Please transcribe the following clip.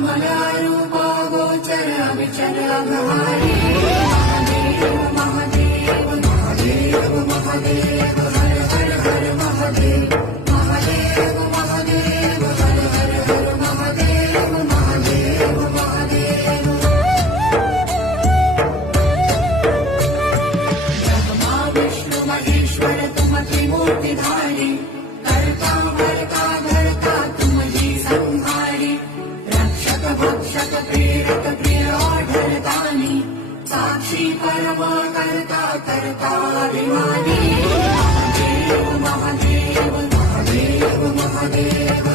कमलारूपा गोचर विचर अघहारी महादेव महादेव महादेव महादेव हर हर हर महादेव महादेव महादेव हर हर हर महादेव महादेव महादेव ब्रह्मा विष्णु महेश्वर तुम त्रिमूर्तिधारी कर्ता भर्ता धर्ता तुम जी संहारी रक्षक भक्षक प्रेरक प्रिय आढळतानी साक्षी परम कर्ता कर्ता अभिमानी महादेव महादेव महादेव महादेव